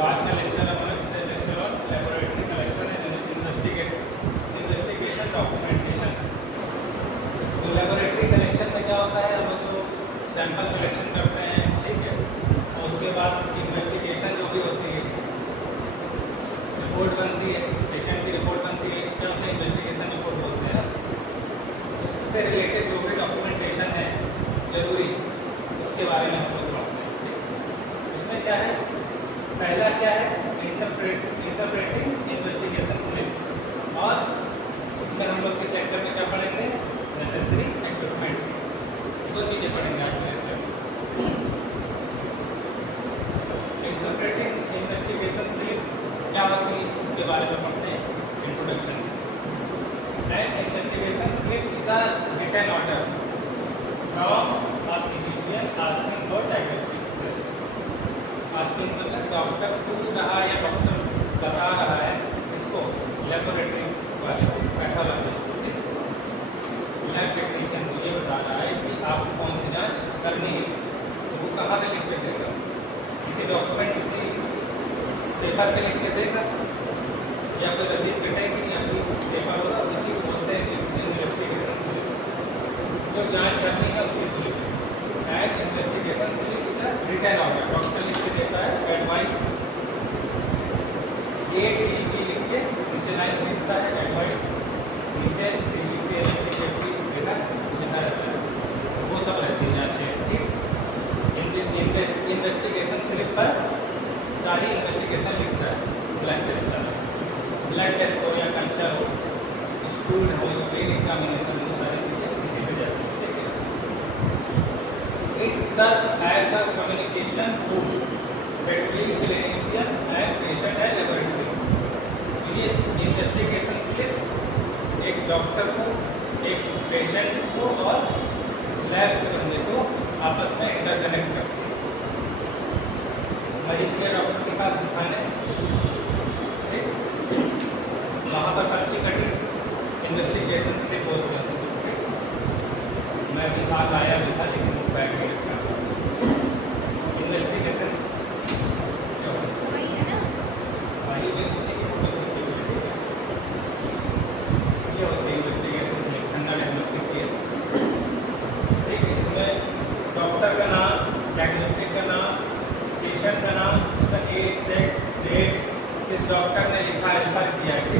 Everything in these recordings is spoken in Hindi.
आज का लेक्चर हमारा lecture on laboratory collection and investigation documentation. तो लेबोरेटरी कलेक्शन में क्या होता है, हम लोग तो सैंपल कलेक्शन करते हैं, ठीक है। और उसके बाद इन्वेस्टिगेशन जो भी होती है, रिपोर्ट बनती है, पेशेंट की रिपोर्ट बनती है, क्या उसे इन्वेस्टिगेशन रिपोर्ट बोलते हैं। उससे रिलेटेड जो भी डॉक्यूमेंटेशन है जरूरी, उसके बारे में हम लोग पढ़ते हैं, ठीक। उसमें क्या है, पहला क्या है, इंटरप्रेटिंग इन्वेस्टिगेशन स्लिप, और उसमें हम लोग इस लेक्चर में क्या पढ़ेंगे, नेसेसरी इक्विपमेंट। दो चीज़ें पढ़ेंगे आज के लेक्चर में। इंटरप्रेटिंग इन्वेस्टिगेशन स्लिप क्या होती है उसके बारे में पढ़ते हैं इंट्रोडक्शन में। Investigation slip is a written order from a physician asking for diagnostic. Asking मतलब डॉक्टर पूछ रहा है या डॉक्टर बता रहा है, इसको लेबोरेटरी वाले पैथोलॉजिस्ट लैब टेक्नीशियन को ये बता रहा है कि आपको कौन सी जांच करनी है, तो वो कहाँ पे लिख के देगा, किसी डॉक्यूमेंट, किसी पेपर पे लिख के देगा, या कोई रसीद कटेगी या कोई पेपर होगा, उसी को बोलते हैं कि इन्वेस्टिगेशन स्लिप। जो जांच करनी है उसकी slip and investigation slip is a written order. Doctor लिख के देता है एडवाइस, ATB लिख के नीचे लाइन लिखता है एडवाइस, नीचे CBC लिखा रहता है, वो सब रहती है जांचें, ठीक। इन्वेस्टिगेशन स्लिप पर सारी इन्वेस्टिगेशन लिखता है, ब्लड टेस्ट हो या कल्चर हो, स्टूल हो, ब्रेन एग्जामिनेशन हो, सारी चीज़ें इसी पे जाती है, ठीक है। It serves as a communication tool between clinician and patient and laboratory. ये इन्वेस्टिगेशन स्लिप एक डॉक्टर को, एक पेशेंट को और लैब के बंदे को आपस में इंटरकनेक्ट करती है। मरीज के डॉक्टर के पास दिखाने, ठीक, वहाँ पर पर्ची कटी, इन्वेस्टिगेशन स्लिप बोलते हैं उसको। मैं भी आज आया भी था लेकिन वो बैठ के रखा इन्वेस्टिगेशन वही भी उसी की फोटो खींची हुई है, क्या होती है इन्वेस्टिगेशन स्लिप, ठंडा डायग्नोस्टिक केस, ठीक है। इसमें डॉक्टर का नाम, डायग्नोस्टिक का नाम, पेशेंट का नाम, उसका एज, सेक्स, डेट, किस डॉक्टर ने लिखा रेफर किया है,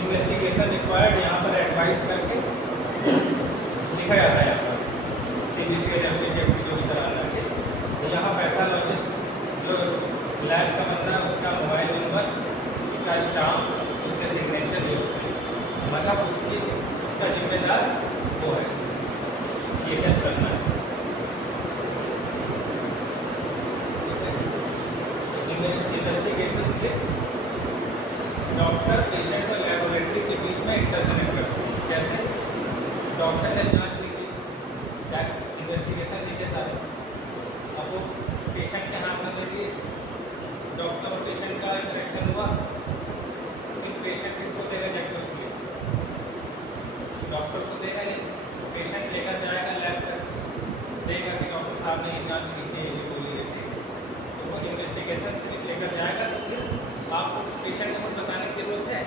इन्वेस्टिगेशन रिक्वायर्ड, यहाँ पर एडवाइस करके लिखा जाता है, यहाँ पर CBC यूज कराना है। तो यहाँ पैथोलॉजिस्ट जो लैब का बंदा है उसका मोबाइल नंबर, उसका स्टाम्प, उसके सिग्नेचर जो मतलब उसका जिम्मेदार वो है, ये टेस्ट करना है। इन्वेस्टिगेशन स्लिप डॉक्टर, पेशेंट और लेबोरेटरी के बीच में इंटरकनेक्ट करते हैं। कैसे? डॉक्टर ने जांच ली थी, इन्वेस्टिगेशन लिखे सारे, अब वो पेशेंट के हाथ में दे दिए, डॉक्टर और पेशेंट का इंटरेक्शन हुआ, लेकिन पेशेंट किसको देगा डायग्नोस्टिक, डॉक्टर को देगा नहीं, पेशेंट लेकर जाएगा लैब तक, देगा कि डॉक्टर साहब ने ये जांच की थी, ये बोली है, तो वो इन्वेस्टिगेशन स्लिप लेकर जाएगा। तो फिर आपको पेशेंट को कुछ बताने की जरूरत है,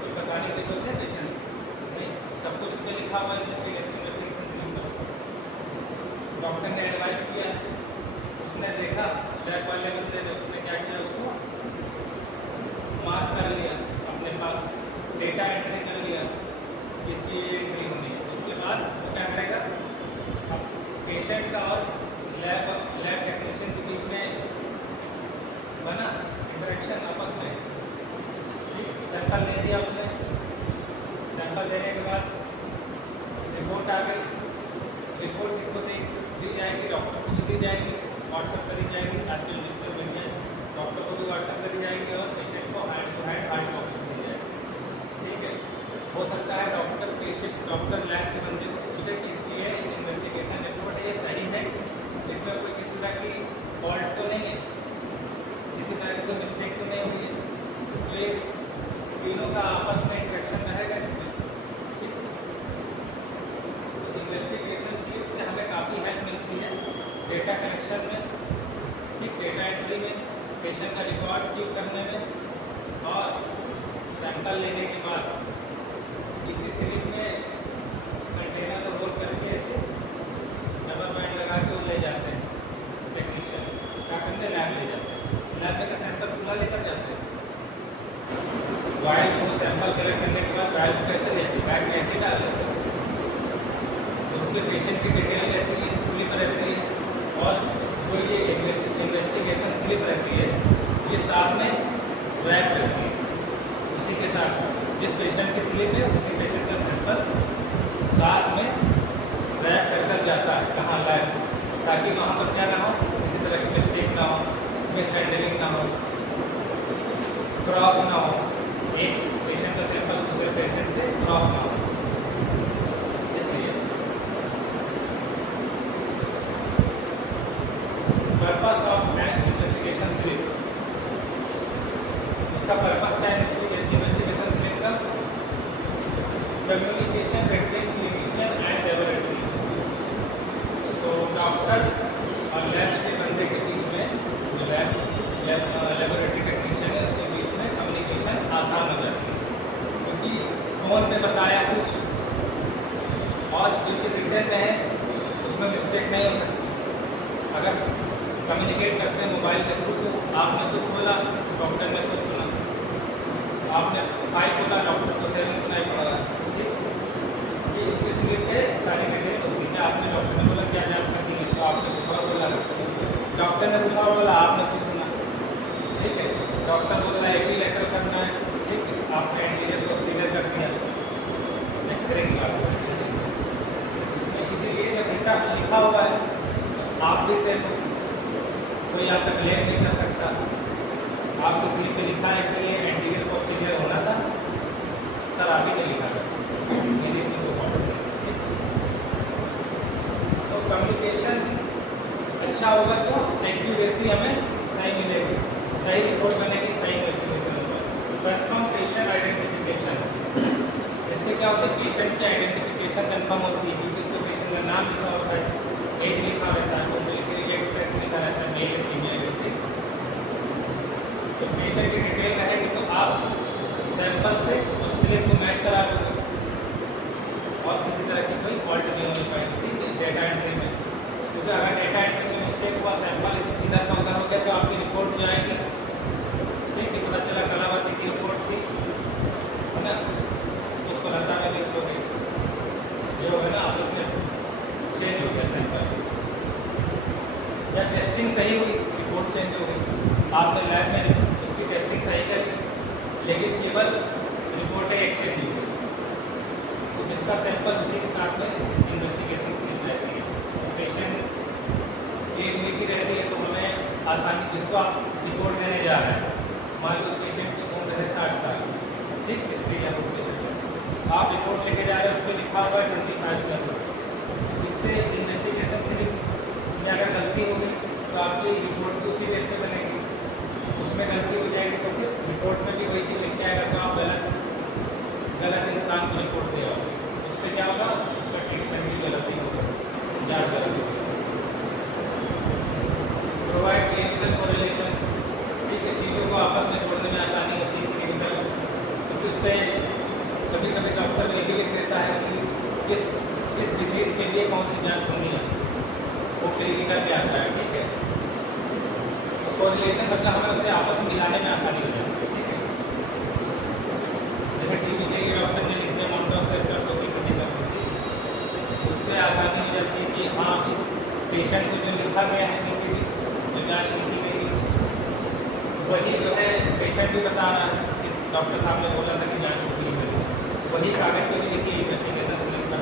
कुछ बताने की जरूरत है पेशेंट नहीं, सब कुछ उसमें लिखा हुआ है इन्वेस्टिगेशन स्लिप में। डॉक्टर ने एडवाइस किया, उसने देखा, लैब वाले बंदे ने उसने क्या किया, उसको मार्क कर लिया, अपने पास डेटा एंट्री कर लिया, इसकी एंट्री होनी है। उसके बाद वो क्या करेगा, अब पेशेंट का और लैब टेक्नीशियन के बीच में बना इंटरेक्शन आपस में, सैंपल दे दिया उसने, सैंपल देने के बाद रिपोर्ट आ गई, रिपोर्ट किसको दी जाएगी, डॉक्टर को भी दी जाएगी, व्हाट्सएप करी जाएगी, आजकल डिजिटल मिल जाए, डॉक्टर को भी व्हाट्सएप करी जाएगी और पेशेंट को hand to hand hard copy दी जाएगी, ठीक है। हो सकता है डॉक्टर लैब के बंदे को पूछे कि इसकी ये इन्वेस्टिगेशन रिपोर्ट है, ये सही है, इसमें कोई किसी तरह की फॉल्ट तो नहीं है, किसी तरह की कोई मिस्टेक तो नहीं हुई है, तो ये तीनों का आपस में इंटरेक्शन रहेगा इसमें। इन्वेस्टिगेशन स्लिप से हमें काफ़ी हेल्प मिलती है डेटा कलेक्शन में, ठीक, डेटा एंट्री में, पेशेंट का रिकॉर्ड कीप करने में और सैंपल लेने के बाद इसी स्लिप में कंटेनर को रोल करके ऐसे रबर बैंड लगा के वो ले जाते हैं टेक्नीशियन, क्या करते हैं लैब ले जाते हैं, लैब में का सैंपल पूरा लेकर जाते हैं। वाइल को सैंपल कलेक्ट करने के बाद वाइल को कैसे लेते हैं, बैग में ऐसे डाल देते हैं, उसके पेशेंट की डिटेल रहती है, स्लिप रहती है और जो ये इन्वेस्टिगेशन स्लिप रहती है ये साथ में रैप रहती है। उसी के साथ जिस पेशेंट की स्लिप है उसी पेशेंट का सैंपल साथ में रैप कर जाता है कहाँ लैब, ताकि वहाँ पर क्या ना हो, किसी तरह की मिस्टेक ना हो, मिसहैंडलिंग ना हो, क्रॉस ना हो, एक पेशेंट का सैंपल दूसरे पेशेंट से क्रॉस ना हो। इसलिए purpose of N investigation slip, इसका पर्पस क्या है इन्वेस्टिगेशन स्लिप का? Communication between clinician and laboratory. तो डॉक्टर और लैब के बंदे के बीच में, जो लेबोरेटरी टेक्नीशियन है उसके बीच में कम्युनिकेशन आसान हो जाती है, क्योंकि फ़ोन में बताया कुछ और जो चीज़ रिटर्न में है उसमें मिस्टेक नहीं हो सकती। अगर कम्युनिकेट करते हैं मोबाइल के थ्रू तो आपने कुछ बोला डॉक्टर ने कुछ सुना, आपने 5 बोला डॉक्टर को 7 सुनाई पड़ा। ये इसकी स्लिप पे सारी डिटेल होती है। आपने डॉक्टर ने बोला क्या जांच करनी है तो आपने कुछ और बोला, डॉक्टर ने कुछ और बोला आपने कुछ सुना, ठीक है। डॉक्टर बोल रहा है एपी लेटर करना है, ठीक है, आपने एंटीरियर को क्लियर कर दिया, एक्सरे की बात उसमें इसीलिए जब डेटा लिखा हुआ है आप भी सेफ हो, कोई आप तक क्लेम नहीं कर सकता। आपको स्लिप पे लिखा है कि ये एंटीरियर पोस्टीरियर होना था, सर आप ही ने लिखा था, ये देखने को तो कम्युनिकेशन अच्छा होगा तो एक्यूरेसी हमें सही मिलेगी, सही रिपोर्ट बनेगी, सही इन्वेस्टिगेशन होगा। कंफर्म पेशेंट आइडेंटिफिकेशन, इससे क्या होता है पेशेंट की आइडेंटिफिकेशन कंफर्म होती है, क्योंकि उसको पेशेंट का नाम लिखा होता है, एज लिखा रहता है, तो सेक्स लिखा रहता है, मेल फीमेल। तो पेशेंट की डिटेल रहेगी तो आप सैंपल से उस स्लिप को मैच करा लोगे और किसी तरह की कोई फॉल्ट नहीं होनी पाएगी डेटा एंट्री में, क्योंकि अगर डेटा एंट्री में मिस्टेक हुआ, सैंपल इधर का उधर हो गया तो आपकी रिपोर्ट जो आएगी, ठीक है, पता चला कलावती की रिपोर्ट थी है ना, उसको लता में लिख लोगे, ये होगा ना आप उसमें चेंज हो गया सैंपल, या टेस्टिंग सही हुई रिपोर्ट चेंज हो गई, आपने लैब में उसकी टेस्टिंग सही करी लेकिन केवल रिपोर्टें एक्सचेंज हुई, तो जिसका सैंपल उसी के साथ में इन्वेस्टिगेशन की रहती है, पेशेंट एज लिखी रहती है तो हमें आसानी, जिसको आप रिपोर्ट देने जा रहे हैं, मान लो पेशेंट की उम्र है 60 साल, ठीक, 60 या पेशेंट आप रिपोर्ट लेके जा रहे हैं, उस पर लिखा हुआ है 25 ईयर। इससे इन्वेस्टिगेशन से में अगर गलती होगी तो आपकी रिपोर्ट भी उसी बेस पे बनेगी, उसमें गलती हो जाएगी तो फिर रिपोर्ट में भी वही चीज़ लिख के आएगा, तो आप गलत इंसान को रिपोर्ट दे आओगे, उससे क्या होगा, उसका ट्रीटमेंट भी गलती होगा, जाँच गलती होगी। प्रोवाइड क्लिनिकल कोरिलेशन, ठीक है, चीज़ों को आपस में जोड़ने में आसानी होती है क्लिनिकल, क्योंकि उस पर कभी कभी डॉक्टर ये भी लिख देता है कि किस डिजीज़ के लिए कौन सी जाँच होनी है, वो क्लिनिकल पे आता है, ठीक है। तो कोरिलेशन मतलब हमें उसे आपस में मिलाने में आसानी हो जाती है, ठीक है। जैसे टीबी के लिए डॉक्टर ने लिख दिया अमाउंट ऑफ टेस्ट कर दो क्लिनिकल, उससे आसानी हो जाती है कि हाँ इस पेशेंट को जो लिखा गया है जो जाँच लिखी गई वही जो है पेशेंट भी बता रहा है, इस डॉक्टर साहब ने बोला था कि जाँच होगी है, वही कागज पर भी लिखी इन्वेस्टिगेशन से लिख कर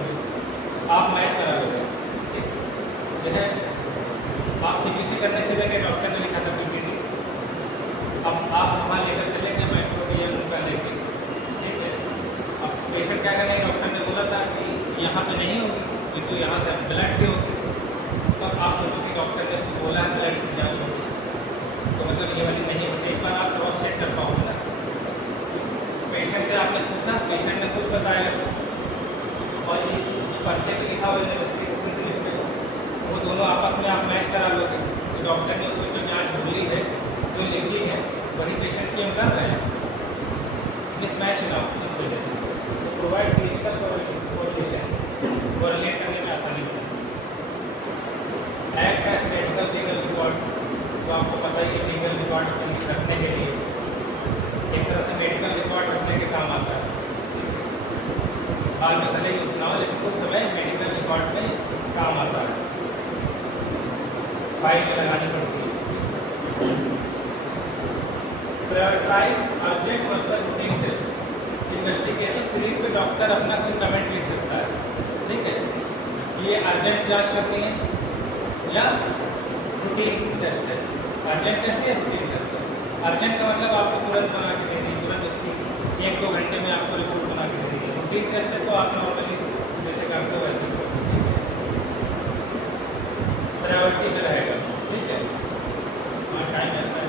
आप मैच करा लोगे, ठीक है। आप सीबीसी करने चले गए, डॉक्टर ने लिखा था पीपीटी, अब आप वहाँ लेकर चले गए माइक्रोबियल उनका लेके, ठीक है। अब पेशेंट क्या करेंगे, डॉक्टर ने बोला था कि यहाँ पे नहीं होगी क्योंकि यहाँ से ब्लड से होगी, तो आप सोचो कि डॉक्टर ने उसको बोला है ब्लड से जाँच होगी, तो मतलब ये वाली नहीं होती, एक बार आप क्रॉस चेक कर पाओगे ना। पेशेंट से आपने पूछा, पेशेंट ने कुछ बताया और ये पर्चे पे लिखा हुआ इन्वेस्टिगेशन से लिख वो दोनों आपस में आप मैच करा लोगे, तो डॉक्टर ने उसको जो जाँच तो आपको पता ही है लीगल रिकॉर्ड रखने के लिए एक तरह से मेडिकल रिकॉर्ड रखने के काम आता है। हाल में भले ही सुना हो लेकिन उस समय मेडिकल रिकॉर्ड में काम आता है, फाइल में लगानी पड़ती है। Prioritize urgent versus routine test investigation सिर्फ पे डॉक्टर अपना कोई कमेंट लिख सकता है, ठीक है, ये अर्जेंट जांच करनी है या रूटीन टेस्ट है। अर्जेंट टेस्ट है रूटीन टेस्ट है। अर्जेंट का मतलब आपको तुरंत बना के देनी है, तुरंत उसकी 1-2 घंटे में आपको रिपोर्ट बना के देनी है। रूटीन टेस्ट है तो आप नॉर्मली जैसे करते हो वैसे प्रायोरिटी में रहेगा, ठीक है। टाइम ऐसा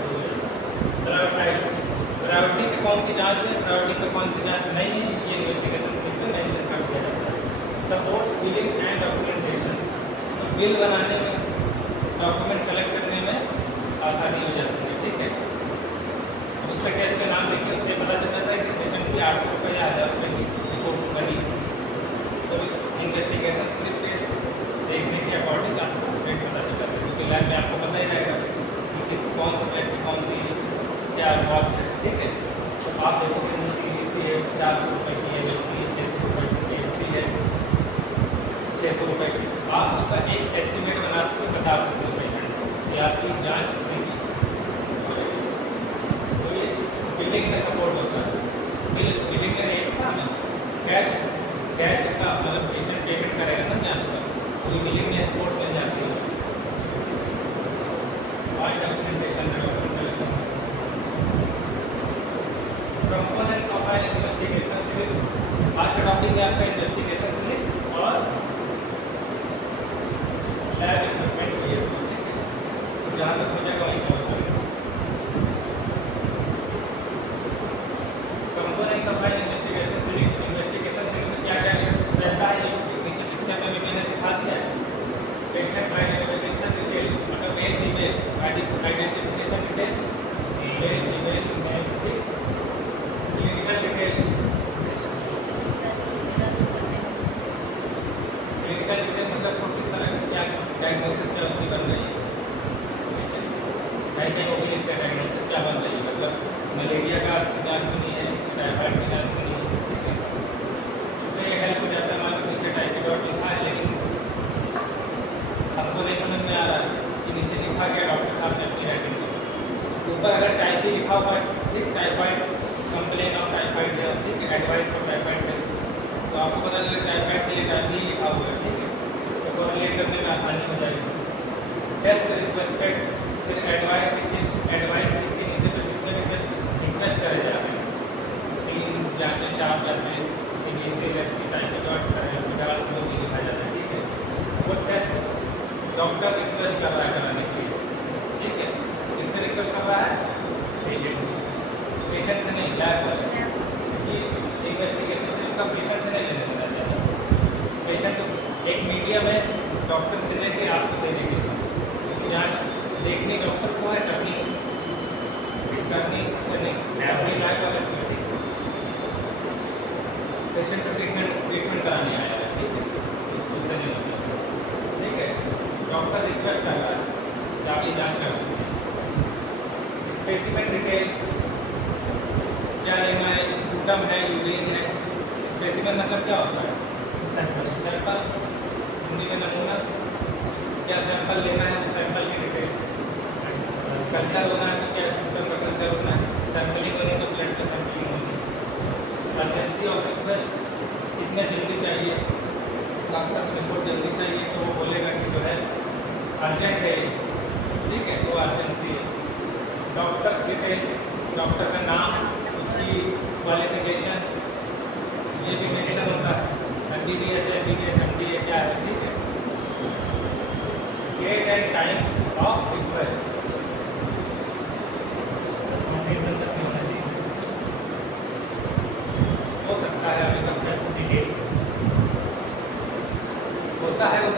प्रायोरिटी पे कौन सी जांच है, प्रायोरिटी पे कौन सी जांच नहीं है, ये इन्वेस्टिगेशन में मेंशन कर दिया जाता है। सपोर्ट्स बिलिंग एंड डॉक्यूमेंटेशन, तो बिल बनाने में, डॉक्यूमेंट कलेक्ट करने में आसानी हो जाती है, ठीक है। दूसरे केस का नाम देखिए, उससे पता चल जाता है कि पेशेंट की 800 रुपये या 1000 रुपये की रिपोर्ट बनी, तो इन्वेस्टिगेशन स्लिप पे देखने के अकॉर्डिंग आपको रेट पता चल जाता है, क्योंकि लैब में आपको पता ही रहेगा कि कौन सी प्लेट की कौन सी क्या कॉस्ट है, ठीक है। तो आप देखोगे सी है 400 रुपये की है, जबकि 600 रुपये की है, 600 रुपये की। आप उसका एक एस्टिमेट बना सकते, बता सकते हो पेशेंट कि आपकी जाँच कितनी की। तो ये बिलिंग में सपोर्ट होता है। बिलिंग में एक था ना कैश इसका मतलब पेशेंट पेमेंट करेगा ना जाँच का, तो बिलिंग में सपोर्ट मिल जाती है। Documentation components of N investigation slip, आज का टॉपिक है आपका इन्वेस्टिगेशन स्लिप और लैब इक्विपमेंट ये सब, ठीक है। जहाँ तक हो जाएगा वहीं कवर करेंगे। Components of N investigation slip, investigation slip में क्या क्या रहता है, नीचे पिक्चर में भी मैंने दिखा दिया है। पेशेंट आइडेंटिफिकेशन डिटेल, मतलब male female identification detail, male female clinical detail, clinical detail मतलब सब किस तरह की क्या डायग्नोसिस क्या उसकी बन रही है, ठीक है। कहीं ओपीडी का डायग्नोसिस क्या बन रही है, मतलब मलेरिया का उसकी जाँच बनी है, टाइफाइड की जाँच बनी है, ठीक है। उससे ये हेल्प हो जाता है। मान लो नीचे टाइफाइड लिखा है लेकिन हमको नहीं समझ में आ रहा है कि नीचे लिखा गया डॉक्टर साहब ने अपनी राइटिंग में, ऊपर अगर टाइफी लिखा हुआ है, ठीक, टाइफाइड कंप्लेन ऑफ टाइफाइड है, ठीक है, एडवाइस फॉर टाइफाइड टेस्ट, तो आपको पता चले टाइफाइड के लिए टाइफी लिखा हुआ है, ठीक है, तो कोरिलेट करने में आसानी हो जाएगी। टेस्ट रिक्वेस्टेड, फिर एडवाइस लिख के नीचे पे कितने रिक्वेस्ट करे जा रहे हैं, 3 जाँचें 4 जाँचें, CBC की टाइफाइड करें जो भी लिखा जाता है, ठीक है। वो टेस्ट डॉक्टर रिक्वेस्ट कर रहा है कराने के लिए, ठीक है। किससे रिक्वेस्ट कर रहा है? पेशेंट से नहीं, लैब वाले की इन्वेस्टिगेशन से उनका पेशेंट से नहीं लेने देना चाहिए। पेशेंट तो एक मीडियम है, डॉक्टर से लेके आपको दे देंगे, क्योंकि जाँच देखनी डॉक्टर को है, करनी अपनी लैब वाले को है, पेशेंट को ट्रीटमेंट कराने आया है, ठीक है, उससे नहीं होता, ठीक है। डॉक्टर रिक्वेस्ट कर रहा है कि आप ये जाँच कर सकते हैं। स्पेसिफिक डिटेल क्या लेना है, स्पूटम है, यूरिन है। स्पेसिफिक मतलब क्या होता है? सैंपल, हिंदी में नमूना, क्या सैंपल लेना है, उस सैंपल की डिटेल। कल्चर होना है तो क्या स्पूटम का कल्चर होना है, सैंपलिंग होनी तो ब्लड का सैंपलिंग होनी है। अर्जेंसी ऑफ रिक्वेस्ट, कितने जल्दी चाहिए, डॉक्टर को रिपोर्ट जल्दी चाहिए तो वो बोलेगा कि जो है अर्जेंट है, ठीक है, तो अर्जेंसी है। डॉक्टर्स डिटेल, डॉक्टर का नाम, उसकी क्वालिफिकेशन, ये भी मेंशन होता है, MBBS है, MBBS MD क्या है, ठीक है। Date and time of request, हो सकता है अभी तक होता है वो,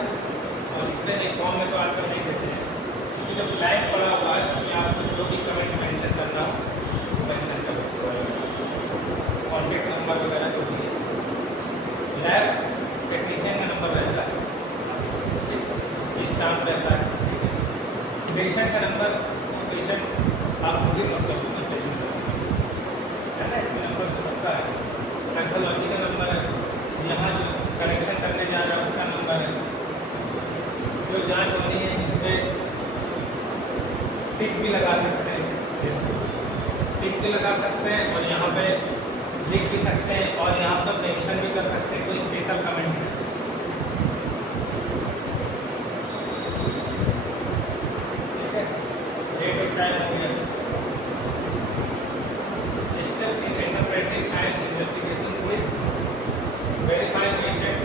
और इसमें एक फॉर्म में तो आजकल नहीं देते हैं, क्योंकि जब ब्लैंक पड़ा हुआ है उसमें आपको जो भी कमेंट मेंशन करना हो मेंशन कर सकते हो, कॉन्टेक्ट नंबर वगैरह जो भी है। लैब टेक्नीशियन का नंबर रहता है, उसकी स्टाम्प रहता है, पेशेंट का नंबर पेशेंट आप मुझे मतलब पेशेंट है ना, इसमें नंबर तो सबका है, पैथोलॉजी का नंबर है, यहाँ जो करेक्शन करने जा रहा है उसका नंबर है, जो जांच होनी है इसमें टिक भी लगा सकते हैं, टिक भी लगा सकते हैं और यहाँ पे लिख भी सकते हैं और यहाँ पर मेंशन भी कर सकते हैं कोई स्पेशल कमेंट है। ठीक है, डेट ऑफ टाइम हो गया। Steps in interpreting and investigations with verify patient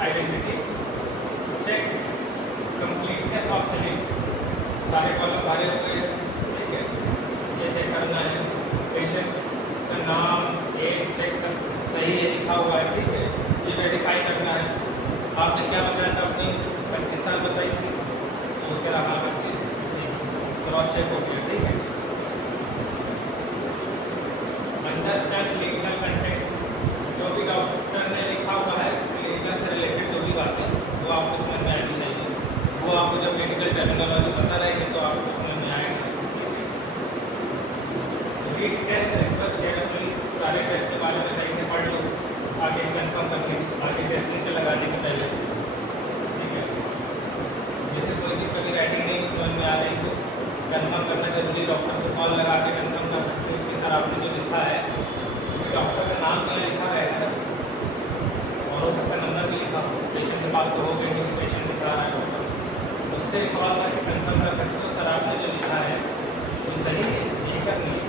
identity, check completeness of filling, सारे कॉलम भरे हुए हैं। ठीक है, ये चेक करना है पेशेंट का नाम, एज, सेक्स सही है लिखा हुआ है। ठीक है, ये वेरीफाई करना है। आपने क्या बताया था, अपनी 25 साल बताई थी, तो उसके अलावा 25 क्रॉस चेक हो गया। ठीक है, अंडरस्टैंड लीगल कंटेक्स्ट, जो भी डॉक्टर ने लिखा हुआ है लीगल से रिलेटेड जो भी बातें वो आपको समझ में आनी चाहिए। वो आपको जब मेडिकल टर्मिनोलॉजी पता रहेगी तो आपको समझ में आएगा। रीड टेस्ट रिक्वेस्ट केयरफुली, सारे टेस्ट के बारे में सही से पढ़ लो आगे कंफर्म करके, आगे टेस्टिंग के लगाने के पहले। ठीक है, जैसे कोई चीज़ कभी राइटिंग नहीं समझ में आ रही तो कंफर्म करना जरूरी, डॉक्टर को कॉल लगा के कंफर्म कर सकते हो कि सर आपने जो लिखा है, क्योंकि डॉक्टर का नाम तो लिखा है ना, और हो सकता है नंबर भी लिखा हो, पेशेंट के पास तो हो गए क्योंकि पेशेंट लिख रहा है डॉक्टर, उससे कॉल करके कंफर्म कर सकते हो सर आपने जो लिखा है वो सही है, ये करनी है।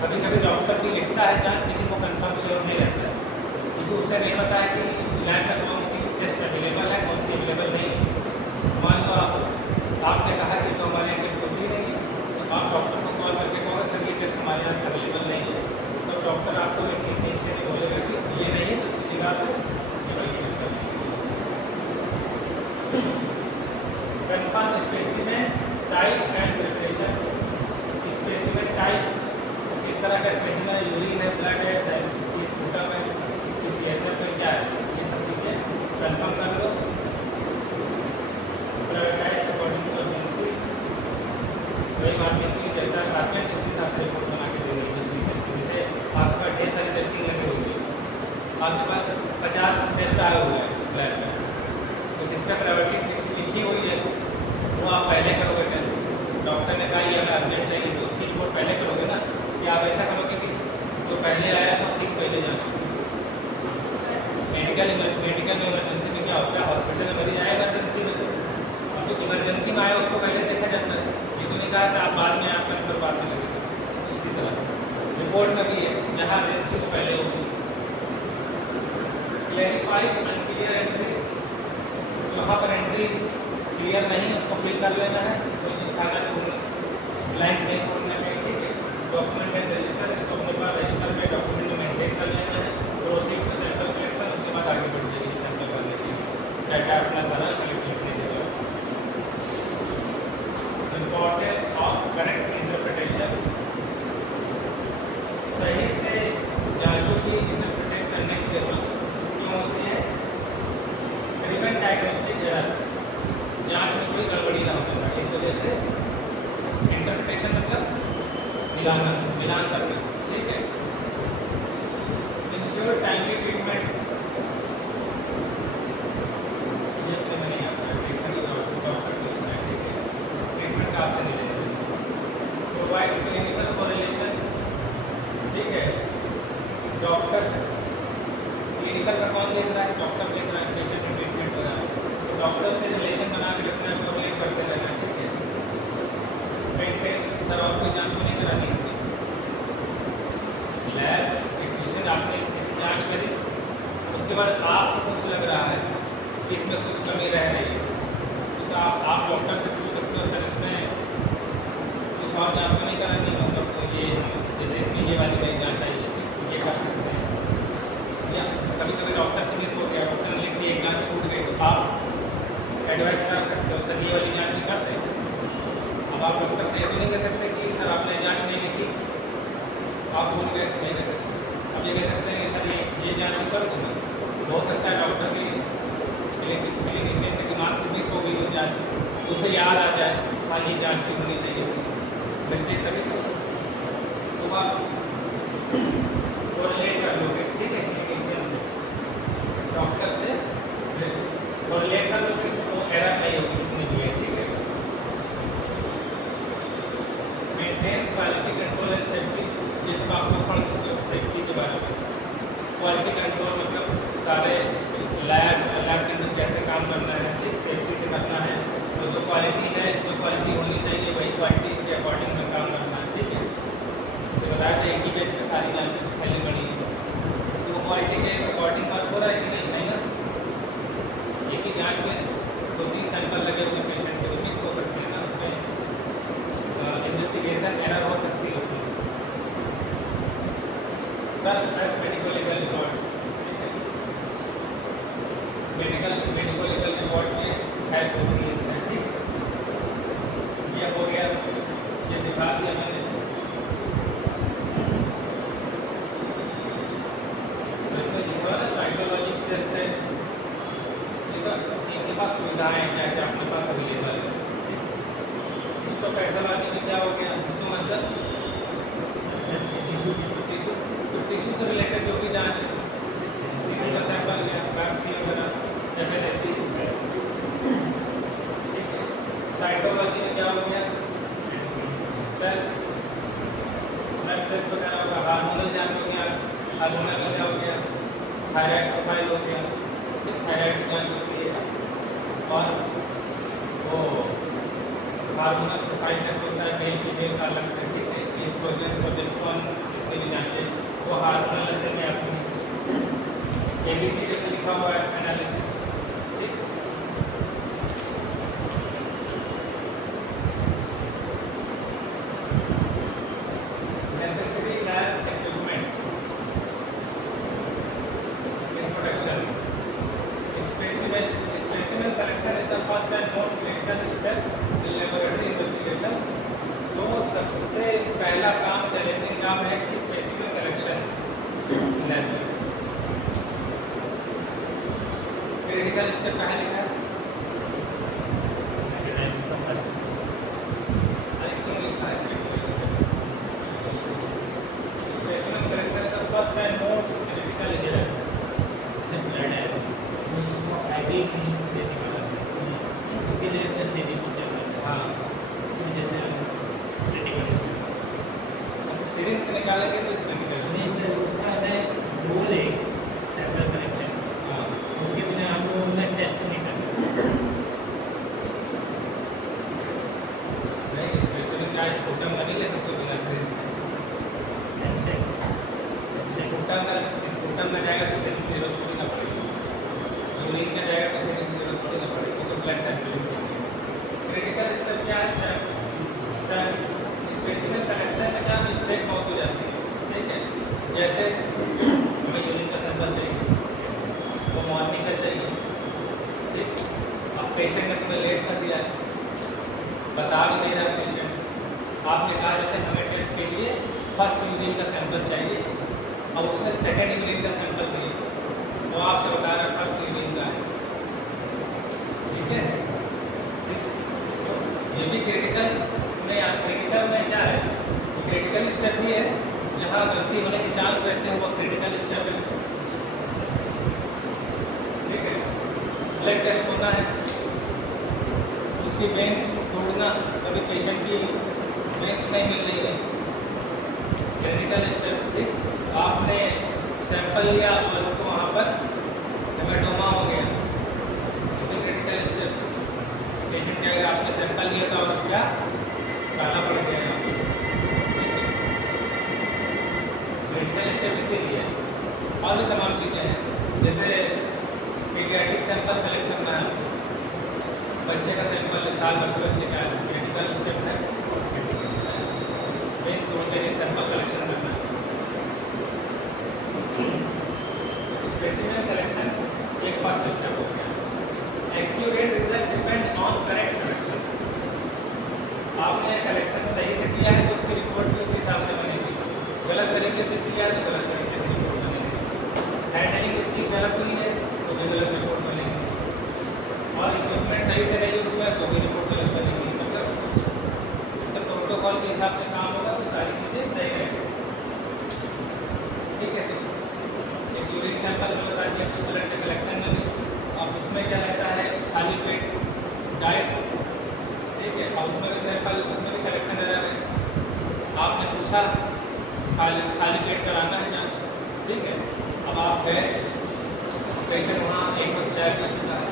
कभी कभी डॉक्टर भी लिखता है जांच लेकिन वो कंफर्म श्योर नहीं रहता है, क्योंकि उसे नहीं पता है कि लैब में कौन सी टेस्ट अवेलेबल है, कौन सी अवेलेबल नहीं है। मान लो आपने कहा कि तो हमारे यहाँ टेस्ट होती नहीं है, तो आप डॉक्टर को कॉल करके कहोगे सर ये टेस्ट हमारे यहाँ अवेलेबल नहीं है, तो डॉक्टर आपको एक टेक्नीशियन बोलेगा कि ये नहीं है तो उसकी जगह पर confirm specimen type and preparation. Specimen type किस तरह का स्पेसिमेन है, यूरिन है, ब्लड है, किस स्पूटम है, किस सीएसएफ है, क्या है, ये सब चीज़ें कंफर्म कर लो। प्रायोरिटाइज अकॉर्डिंग टू अर्जेंसी, वही बात नहीं जैसा कार्पेट उस हिसाब से रिपोर्ट बना के देनी है। जैसे आपका ढेर सारी टेस्टिंग लगी हुई है, आपके पास 50 टेस्ट आए हुए हैं ब्लड में, तो जिसका प्रायोरिटी लिखी हुई है वो आप पहले करोगे टेस्ट। डॉक्टर ने कहा ये हमें अर्जेंट चाहिए तो उसकी रिपोर्ट पहले करोगे ना, कि आप ऐसा करोगे कि जो पहले आया तो ठीक पहले जाना। मेडिकल में इमरजेंसी में क्या होता है, हॉस्पिटल में मरीज आया इमरजेंसी में, तो अब जो इमरजेंसी में आया उसको पहले देखा जाता है, ये तो नहीं कहा था आप बाद में आप पर बाद में लगेगा। तो इसी तरह रिपोर्ट में भी है, जहाँ इमरजेंसी से पहले होगी। क्लैरिफाई अनक्लियर एंट्रीज, जहाँ पर एंट्री क्लियर नहीं उसको फिल कर लेना है, कोई चीज़ खाना छोड़ना, ब्लैंक नहीं छोड़ना है। ठीक है, डॉक्यूमेंट में रजिस्टर, इसको अपने पास रजिस्टर में डॉक्यूमेंट मेंटेन कर लेना है, प्रोसीड टू सैंपल कलेक्शन, उसके बाद आगे बढ़ जाएगी सैंपल करने के लिए, डाटा अपना सारा कलेक्ट करने के लिए। इम्पॉर्टेंस ऑफ करेक्ट इंटरप्रिटेशन, सही से जांचों की इंटरप्रिटेट करने की जरूरत क्यों होती है। प्रिवेंट डायग्नोस्टिक एरर, जांच में कोई गड़बड़ी ना हो जाए, इस वजह से इंटरप्रिटेशन मतलब मिलान करना। ठीक है, इंश्योर टाइमली ट्रीटमेंट, ये तो नहीं आता है ट्रीटमेंट डॉक्टर को सुना है। ठीक है, ट्रीटमेंट का ऑप्शन नहीं देते। प्रोवाइड क्लिनिकल कोरिलेशन, ठीक है, डॉक्टर क्लिनिकल का कौन देख रहा है, डॉक्टर देख रहा है, पेशेंट में ट्रीटमेंट हो रहा है, तो डॉक्टर से रिलेशन बना के रखना है, कोरिलेट करते रहना है। ठीक है, मेंटेनेंस, सर और कोई जांच नहीं करानी है, लैब टेक्नीशियन आपने जांच करी, उसके बाद आपको कुछ लग रहा है कि इसमें कुछ कमी रह रही है, तो आप डॉक्टर से पूछ सकते हो सर इसमें कुछ और जांच नहीं करानी, मतलब तो ये जैसे इसमें ये वाली नई जांच आई है ये कर सकते हैं। या कभी कभी डॉक्टर से मिस हो गया, डॉक्टर ने लिख दिया एक जांच छूट गई, तो आप एडवाइस कर सकते हो सर ये वाली जांच नहीं करते। अब आप डॉक्टर से ये तो नहीं कह सकते कि सर आपने जांच नहीं लिखी, आप भूल गए, नहीं कह सकते। अब ये कह सकते हैं कि सर ये जांच कर दूँगा, हो सकता है डॉक्टर के क्लिनिशियन के दिमाग से मिस हो गई हो जांच, उसे याद आ जाए, हाँ ये जांच भी होनी चाहिए, मिस्टेक सभी से हो सकती है। तो आप कोरिलेट कर लोगे, ठीक है, क्लिनिशियन से, डॉक्टर से कोरिलेट कर लोगे तो एरर नहीं होगी इतनी भी है, ठीक है। Maintains quality control and safety, जिसको आपको पढ़ चुके हो सेफ्टी के बारे में। क्वालिटी कंट्रोल मतलब सारे लैब के अंदर कैसे काम करना है, ठीक, सेफ्टी से करना है। तो जो क्वालिटी है, जो क्वालिटी होनी चाहिए वही क्वालिटी के अकॉर्डिंग में काम करना है, ठीक है। तो बताया था एक ही बेच में सारी जांचें फैली पड़ी है, तो वो क्वालिटी के अकॉर्डिंग वर्क हो रहा है कि नहीं, नहीं ना। एक ही जांच में 2-3 सैंपल लगे हुए पेशेंट के तो मिक्स हो सकते हैं ना, उसमें इन्वेस्टिगेशन एरर हो सकती है उसमें। Serves as medico legal record, medico legal record में हेल्प होती है इससे, ठीक। ये हो गया, ये दिखा दिया मैंने। तो इसमें लिखा है ना साइटोलॉजी टेस्ट है, इनके पास सुविधाएं क्या क्या अपने पास अवेलेबल है। इसको पैथोलॉजी में क्या हो गया, इसको मतलब टिश्यू से रिलेटेड जो भी जांच है, टिश्यू का सैंपल गया, बायोप्सी वगैरह, एफएनएससी, ठीक है। साइटोलॉजी में क्या हो गया, सेल्स, ब्लड सेल्स वगैरह होगा, हार्मोनल जांच हो गया, हार्मोनल का क्या हो गया, थायराइड प्रोफाइल हो गया, थायराइड की जांच होती है। और वो हार्मोनल प्रोफाइल चेक होता है मेल फीमेल का अलग से, ठीक है। एस्ट्रोजन प्रोजेस्टेरोन जितनी भी जांचें वो हार्मोनल ऐसे में आती है। एबीसी जैसे लिखा हुआ है एनालिसिस, ठीक। Necessary lab equipment, introduction, specimen collection is the first and most critical step in laboratory investigation. तो सबसे पहला काम, चैलेंजिंग काम है कि specimen collection lab. Critical step कहाँ लिखा है, अरे क्यों लिखा है स्पेसिमेन कलेक्शन का first and most critical step. इसके लिए जैसे हाँ, इसमें जैसे क्रिटिकल अच्छा सिरिंज से निकालेंगे तो क्रिटिकल नहीं सर, उसका है रोल है सैंपल कलेक्शन, हाँ। उसके बिना हम लोग ब्लड टेस्ट नहीं कर सकते। नहीं स्पेसिमेन का स्पुटम का नहीं ले सकते बिना सिरिंज के। स्पुटम में जाएगा तो सिरिंज की जरूरत थोड़ी ना पड़ेगी, यूरिन में जाएगा तो सिरिंज की जरूरत थोड़ी ना पड़ेगी, तो ब्लड सैंपलिंग के लिए। क्रिटिकल स्टेप क्या है, स्पेसिमेन कलेक्शन में क्या मिस्टेक बहुत हो जाती है, ठीक है। जैसे हमें यूरिन का सैंपल चाहिए, वो मॉर्निंग का चाहिए, ठीक। अब पेशेंट ने तुम्हें लेट कर दिया है, बता भी नहीं रहा पेशेंट, आपने कहा जैसे हमें टेस्ट के लिए फर्स्ट यूरिन का सैंपल चाहिए, अब उसने सेकेंड यूरिन का सैंपल दिया, वो आपसे बता रहा है फर्स्ट यूरिन का है, ठीक है। ये भी क्रिटिकल में क्या है, क्रिटिकल स्टेप भी है, जहाँ गलती होने के चांस रहते हैं वो क्रिटिकल स्टेप है, ठीक है। ब्लड टेस्ट होना है, उसकी वेन्स तोड़ना, कभी पेशेंट की वेन्स नहीं मिल रही है, क्रिटिकल स्टेप, ठीक। आपने सैंपल लिया और उसको वहाँ पर हेमाटोमा हो गया, क्रिटिकल स्टेप। पेशेंट जाएगा, आपने सैंपल लिया था और क्या काला पड़ गया, क्रिटिकल स्टेप इसीलिए। और भी तमाम चीज़ें हैं, जैसे पीडियाट्रिक सैंपल कलेक्ट करना है, बच्चे का सैंपल, साल भर के बच्चे का क्रिटिकल स्टेप है, वेन्स तोड़ने के सैंपल कलेक्शन करना है। स्पेसिमेन कलेक्शन एक फर्स्ट स्टेप हो गया। Accurate result depend on correct collection. आपने कलेक्शन सही से किया है तो उसकी रिपोर्ट भी उस हिसाब से बनेगी, गलत तरीके से किया है तो गलत तरीके से रिपोर्ट बनेगी, हैंडलिंग उसकी गलत हुई है तो भी गलत रिपोर्ट बनेगी, और इक्विपमेंट सही से नहीं उसमें तो भी रिपोर्ट गलत बनेगी। मतलब अब उसमें भी सैंपल, उसमें भी कलेक्शन एरर है। आपने पूछा खाली पेट कराना है जांच, ठीक है। अब आप गए, पेशेंट वहाँ एक वक्त चाय पी चुका है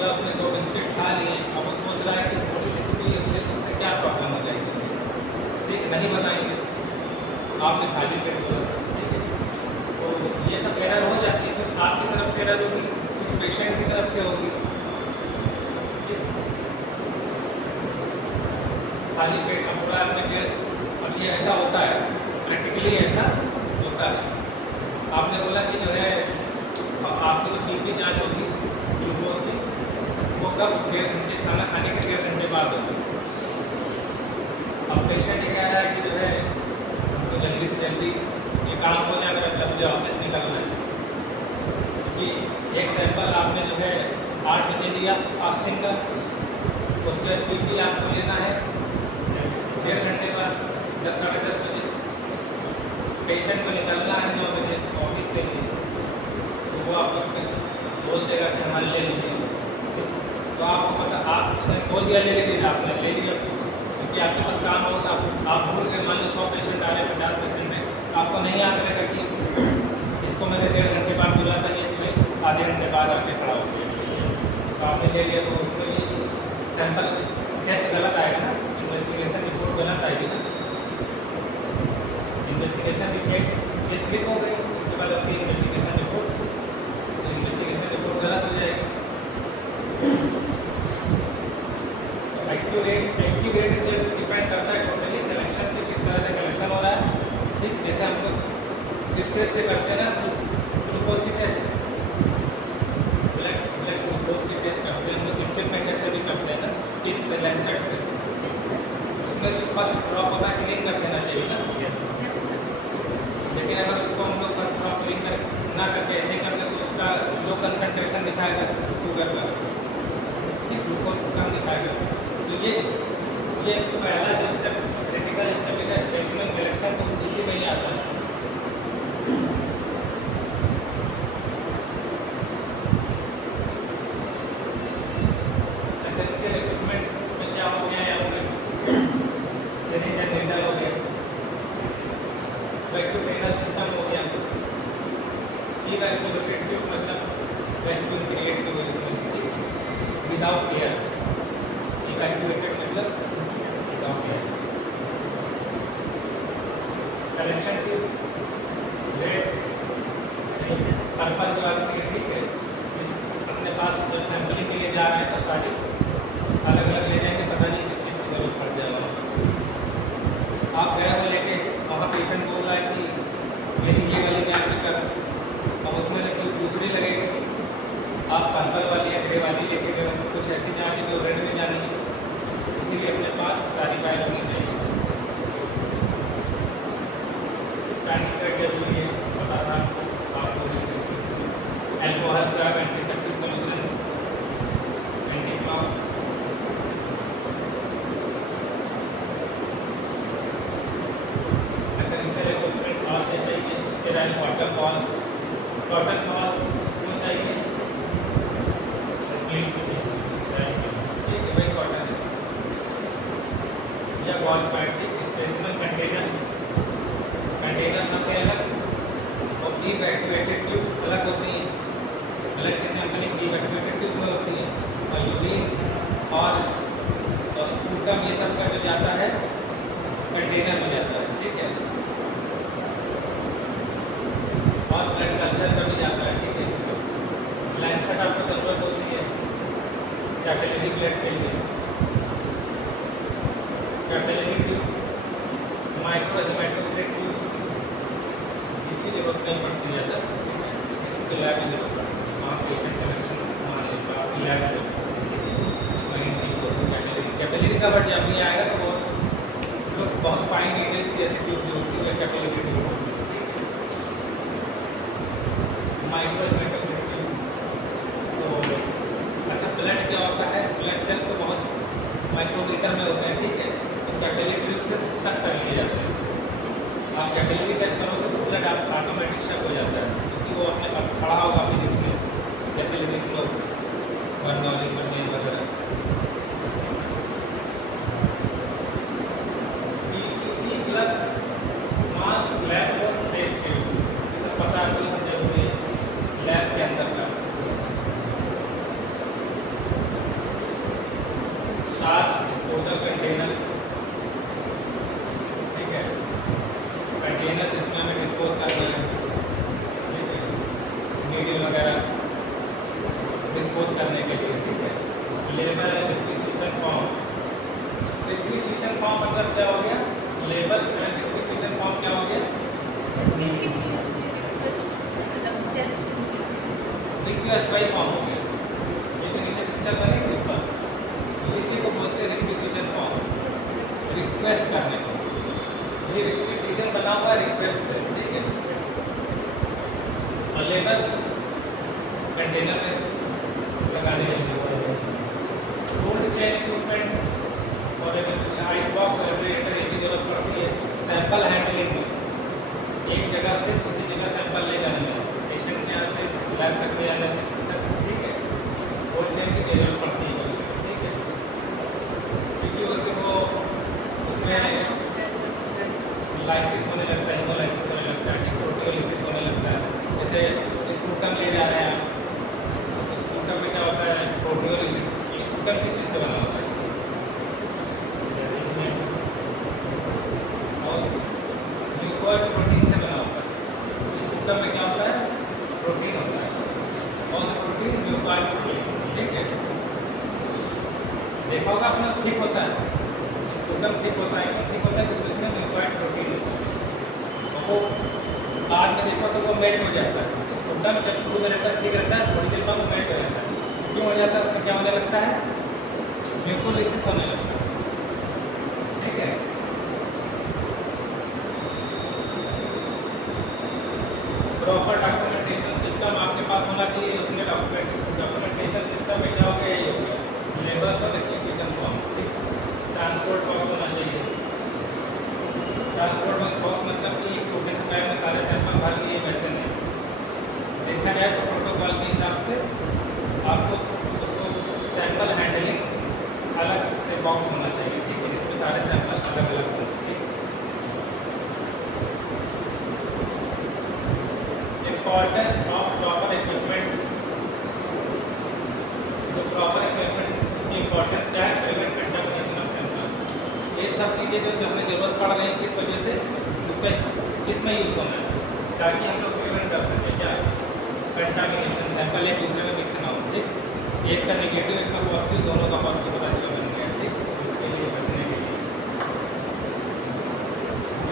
या उसने 2 बिस्किट खा लिए, अब वो सोच रहा है कि थोड़ी सी टूटी इससे उससे क्या प्रॉब्लम हो जाएगी, ठीक है, नहीं बताएंगे, आपने खाली पेट बोला, ठीक है। तो ये सब एरर हो जाती है, कुछ आपकी तरफ से एरर होगी, कुछ पेशेंट की तरफ से होगी। खाली पेट का पूरा आपने, अब ये ऐसा होता है, प्रैक्टिकली ऐसा होता है। आपने बोला कि जो है आपकी जो टीबी जांच होगी ग्लूकोज की, वो कब 1.5 घंटे, खाना खाने के 1.5 घंटे बाद होगी। अब पेशेंट ये कह रहा है कि जो है तो जल्दी से जल्दी ये काम हो जाए, मेरा मुझे ऑफिस निकलना है, क्योंकि एक सैंपल आपने जो है 8 बजे दिया फास्टिंग का, उसके बाद टीबी आपको लेना है 1.5 घंटे बाद, 10 साढ़े 10 बजे। पेशेंट को निकलना है 9 बजे ऑफिस के लिए, तो वो आपको बोल देगा कि हमारे ले लीजिए, तो आपको पता, आप उसने बोल दिया ले लीजिए, आपने ले लिया, क्योंकि आपके पास काम होगा, आप भूल गए, मान लो 100 पेशेंट आ रहे हैं, 50 पेशेंट है, आपको नहीं याद रहेगा कि इसको मैंने 1.5 घंटे बाद बुला था, ये जो है आधे घंटे बाद आके खड़ा हो गया, तो आपने ले लिया, तो उसमें भी सैंपल टेस्ट गलत आएगा ना, इन्वेस्टिगेशन रिपोर्ट गलत आएगी ना, इन्वेस्टिगेशन रिपोर्ट केस लिख हो गई, उसके बाद आपकी इन्वेस्टिगेशन रिपोर्ट, तो इन्वेस्टिगेशन रिपोर्ट गलत हो जाएगी। एक्टिव रेट डिपेंड करता है टोटली कलेक्शन पे, किस तरह से कलेक्शन हो रहा है, ठीक। जैसे हम लोग किस तरह से करते हैं ना, ग्लूकोज की टेस्ट, ब्लड ग्लूकोज की टेस्ट करते हैं हम लोग, इंस्ट्रूमेंट से भी करते हैं ना, किट से, लैंसेट से, उसमें जो फर्स्ट ड्रॉप होता है क्लीन कर देना चाहिए ना, यस। लेकिन अगर उसको हम लोग फर्स्ट ड्रॉप क्लीन कर ना करके ऐसे करते तो उसका लो कंसंट्रेशन दिखाएगा शुगर का, ग्लूकोज कम दिखाएगा। तो ये पहला जो स्टेप, क्रिटिकल स्टेप है स्पेसिमेन कलेक्शन, तो इसी में ही आता है। एसेंशियल इक्विपमेंट में क्या हो गया, यहाँ पे सिरिंज एंड नीडल हो गया, वैक्यूम क्लीनर सिस्टम हो गया, ये वैक्यूमेटेड ट्यूब मतलब वैक्यूम क्रिएट की वजह से विदाउट एयर, इवैक्यूएटेड मतलब without air. Collection tube red purple जो आती है, ठीक है, अपने पास जब सैंपलिंग के लिए जा रहे हैं तो सारी अलग अलग ले जाएंगे, पता नहीं किस चीज़ की जरूरत पड़ जाएगा। आप गए हो लेके, वहाँ पेशेंट बोल रहा है कि लेकिन ये वाली जाँच भी कर, अब उसमें से कोई दूसरी लगेगी, आप पर्पल वाली या ग्रे वाली लेके गए, कुछ ऐसी जाँच है जो रेड में जानी है, इसीलिए अपने पास सारी फाइल होनी चाहिए। जरूरी है, बता रहा आपको, एल्कोहल सर्व, एंटीसेप्टिक सोल्यूशन, एंटीक्लॉक, एसेंशियल इक्विपमेंट और चाहिए, sterile water falls, cotton fall क्यों चाहिए, ठीक है भाई, कॉटन या wall pad, specimen containers, container होते हैं अलग, और इवैक्यूएटेड ट्यूब्स अलग होती हैं, ब्लड की सैंपलिंग इवैक्यूएटेड ट्यूब में होती है, और यूरिन और स्पूटम ये सब का जो जाता है कंटेनर में जाता है, ठीक है, और ब्लड कल्चर का भी जाता है, ठीक है। लैंसेट आपको ज़रूरत होती है कैपिलरी ब्लड के लिए, capillary tube, micro haematocrit tube, इसकी जरूरत नहीं पड़ती ज़्यादा, ठीक है, इसकी लैब की जरूरत पड़ती है, वहाँ पेशेंट कलेक्शन मान लेता है आपकी लैब में, वहीं ठीक हो कैपिलरी का बट जब भी आएगा तो बहुत फाइन नीडल की जैसे ट्यूब जो होती है कैपिलरी ट्यूब होती है, माइक्रो हेमाटोक्रिट ट्यूब। तो अच्छा, ब्लड क्या होता है, ब्लड सेल्स तो बहुत माइक्रोमीटर में होते हैं, ठीक है, तो कैपिलरी ट्यूब से सक कर लिए जाते हैं। आप कैपिलरी टेस्ट करोगे तो ब्लड आप ऑटोमेटिक शक हो जाता है, क्योंकि वो अपने पास पड़ा होगा फिजिक्स में कैपिलरी फ्लो, बर्नौलिंग, बर्निंग वगैरह। फॉर्म का क्या हो गया, लेबल एंड रिक्वेजिशन फॉर्म क्या हो गया, रिक्वेस्ट बाई फॉर्म हो गया। ये तो नीचे पिक्चर बनेगी ऊपर, इसी को बोलते हैं रिक्वेजिशन फॉर्म, रिक्वेस्ट करने को। ये रिक्वेजिशन बना हुआ रिक्वेस्ट है, ठीक है। और लेबल्स कंटेनर में लगाने के कोल्ड चेन इक्विपमेंट और आइस बॉक्स और रेफ्रिजरेटर की जरूरत पड़ती है सैंपल हैंडलिंग में, एक जगह से दूसरी जगह सैंपल ले जाने में, पेशेंट के यहाँ से लैब तक ले जाने से, ठीक है। कोल्ड चेन की जरूरत पड़ती है, ठीक है, क्योंकि वो उसमें लाइसिस होने लगता है, लाइसिस होने लगता है, प्रोटियोलिसिस होने लगता है। जैसे स्कूटर ले जा रहे हैं आप, तो स्कूटर में क्या होता है, प्रोटियोलिसिस। स्कूटर किस चीज़ से बना होता है, और ल्यूकोइड प्रोटीन से बना होता है। स्कूटर में क्या होता है, प्रोटीन होता है, और प्रोटीन ल्यूकोइड प्रोटीन, ठीक है। देखा होगा अपना ठीक होता है, स्कूटर ठीक होता है, ठीक होता है क्योंकि उसमें ल्यूकोइड प्रोटीन होता है। और वो बाद में देखो तो वो मेल्ट हो जाता है। स्कूटर जब शुरू में रहता है ठीक रहता है, थोड़ी देर बाद वो मेल्ट हो जाता है। क्यों हो जाता है, उसमें क्या होने लगता है, ग्लूकोलाइसिस होने लगता है, ठीक है। प्रॉपर डॉक्यूमेंटेशन सिस्टम आपके पास होना चाहिए, उसमें डॉक्यूमेंटेशन सिस्टम में क्या हो गया, ये हो गया लेबल्स और रिक्वेजिशन फॉर्म, ठीक। ट्रांसपोर्ट बॉक्स होना चाहिए। ट्रांसपोर्ट बॉक्स मतलब कि एक छोटे से बैग में सारे सैंपल भर लिए, वैसे नहीं। देखा जाए तो प्रोटोकॉल के हिसाब से आपको उसको सैंपल हैंडलिंग अलग से बॉक्स होना चाहिए, ठीक है, जिसमें सारे सैंपल अलग अलग हों, ठीक। इम्पॉर्टेंस ऑफ प्रॉपर इक्विपमेंट, तो प्रॉपर इक्विपमेंट इसकी इम्पॉर्टेंस क्या है, प्रिवेंट कंटामिनेशन ऑफ सैंपल। ये सब चीज़ें जो हमें ज़रूरत पड़ रही है किस वजह से, उसका किसमें यूज़ होना है, ताकि हम लोग प्रिवेंट कर सकें क्या, कंटामिनेशन, सैंपल एक दूसरे में मिक्स ना हो, ठीक। एक का नेगेटिव एक का पॉजिटिव, दोनों का पॉजिटिव पता चला बन गया, ठीक। उसके लिए बचने के लिए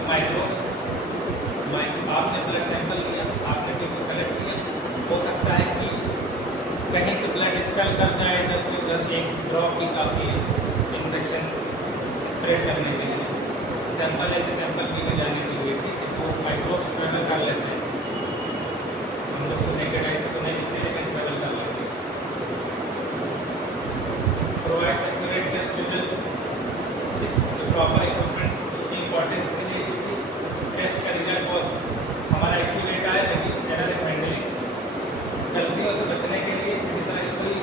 माइक्रोब्स, आपने ब्लड सैंपल लिया, आपने टिश्यू कलेक्ट किया, हो सकता है कि कहीं से ब्लड स्पेल कर जाए, इधर से उधर एक ड्रॉप भी काफ़ी है इन्फेक्शन स्प्रेड करने के लिए, सैंपल ऐसे सैंपल भी ले जाने के लिए, ठीक है। तो माइक्रोब्स ट्रेवल कर लेते हैं, हम लोग को नेकेड आई से तो नहीं दिखते, लेकिन ट्रेवल कर लेते हैं। प्रोवाइड एक्यूरेट टेस्ट रिजल्ट, तो प्रॉपर इक्विपमेंट उसकी इंपॉर्टेंस इसलिए क्योंकि टेस्ट का रिजल्ट बहुत हमारा एक्यूरेट आए, लेकिन एरर इन हैंडलिंग, गलतियों से बचने के लिए किसी तरह की कोई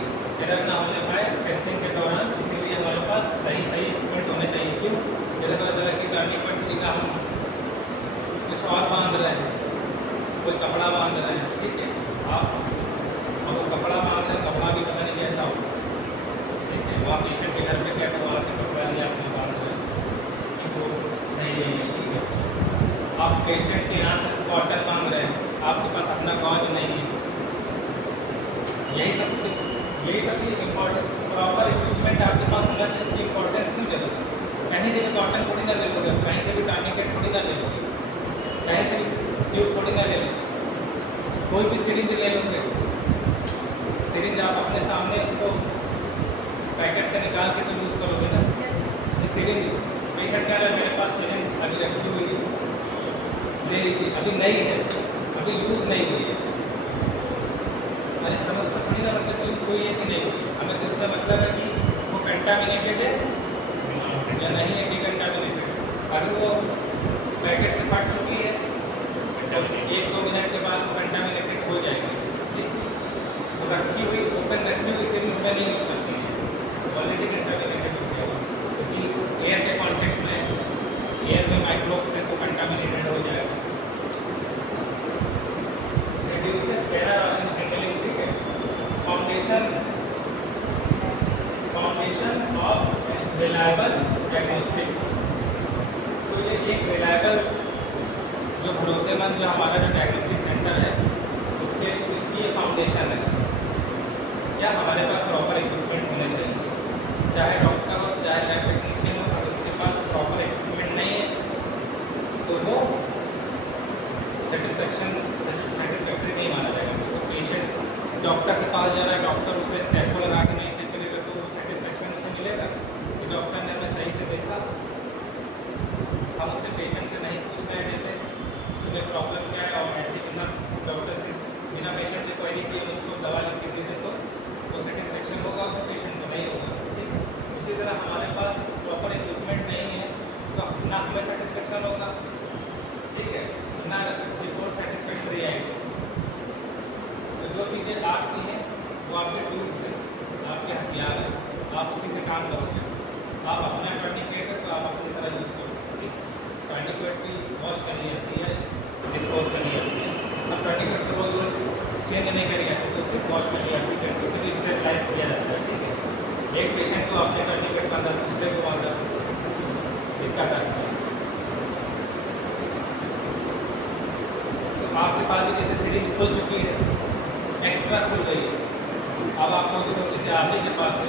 एरर ना होने पाए टेस्टिंग के दौरान, इसीलिए हमारे पास सही इक्विपमेंट होने चाहिए। क्यों, जैसे पता चला कि टर्निंग पॉइंट की हम कुछ और बांध रहे हैं, कोई कपड़ा बांध रहे हैं, ठीक है, आप अब वो कपड़ा बांध रहे हैं, कपड़ा भी पता नहीं कैसा हो, ठीक है। वहाँ पेशेंट के घर पे क्या करवा के कपड़ा लिया आपने बांध रहे हैं, ठीक, वो सही नहीं है, ठीक है। आप पेशेंट के यहाँ से कॉटन बांध रहे हैं, आपके पास अपना गॉज नहीं है, यही सब चीज़ इम्पोर्टेंट, प्रॉपर इक्विपमेंट आपके पास होना चाहिए। इसकी इम्पोर्टेंस क्यों दे दो, कहीं से भी कॉटन थोड़ी ना ले लोगे, कहीं से भी टर्निकेट थोड़ी ना ले लोगे, कहीं से भी ट्यूब थोड़ी ना ले लोगे, कोई भी सिरिंज ले लोगे, सिरिंज आप अपने सामने उसको पैकेट से निकाल के तो यूज़ करोगे ना। ये सिरिंज पेशेंट कह रहा है मेरे पास सिरिंज अभी रखी हुई है, ले लीजिए, अभी नहीं है, अभी यूज़ नहीं हुई है, अरे हमें उससे थोड़ी ना मतलब यूज़ हुई है कि नहीं हुई है, हमें तो इसका मतलब है कि वो कंटामिनेटेड है या नहीं है, डिकंटामिनेटेड। अगर वो पैकेट से फट चुकी है, 1-2 मिनट के बाद वो कंटामिनेटेड हो जाएगी, ठीक। तो रखी हुई ओपन रखी हुई सिरिंज में नहीं यूज़ करती है, ऑलरेडी कंटामिनेटेड हो गया, क्योंकि एयर के कॉन्टेक्ट में, एयर में माइक्रोब्स से तो कंटामिनेटेड हो जाएगा। रिड्यूसेस एरर इन हैंडलिंग, ठीक है। फाउंडेशन ऑफ रिलायबल डायग्नोस्टिक्स, तो ये एक रिलायबल जो भरोसेमंद जो हमारा जो डायग्नोस्टिक सेंटर है इसकी ये फाउंडेशन है। क्या हमारे पास प्रॉपर इक्विपमेंट होने चाहिए, चाहे डॉक्टर हो चाहे लैब टेक्नीशियन हो, अगर उसके पास प्रॉपर प्रॉब्लम क्या है, और ऐसे बिना डॉक्टर से बिना पेशेंट से क्वेरी किए उसको दवा लिख के दे दे तो वो सेटिस्फेक्शन होगा, उस पेशेंट को नहीं होगा। ठीक, उसी तरह हमारे पास प्रॉपर इक्विपमेंट नहीं है तो ना हमें सेटिस्फेक्शन होगा, ठीक है, ना रिपोर्ट सेटिस्फैक्ट्री आएगी। तो जो चीज़ें आपकी हैं वो आपके टूल्स हैं, आपके हथियार हैं, आप उसी से काम करोगे। आप अपना टर्निकेट है तो आप अपनी तरह यूज़ करोगे। ठीक, टर्निकेट भी वॉश करनी आती है, डिस्पोज करनी आती है। अब टर्निकेट को रोज रोज चेंज नहीं करी आती तो उसे वॉश करनी आती है, उसे भी स्टेबलाइज किया जाता है। ठीक है, एक पेशेंट को अपने टर्निकेट का अंदर दूसरे को अंदर दिक्कत आती है। तो आपके पास भी जैसे सीरीज खुल चुकी है, एक्स्ट्रा खुल गई है, अब आप सोच रहे हो कि आप ही के पास है,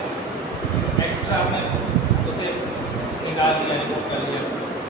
एक्स्ट्रा आपने उसे निकाल दिया, रिमूव कर लिया,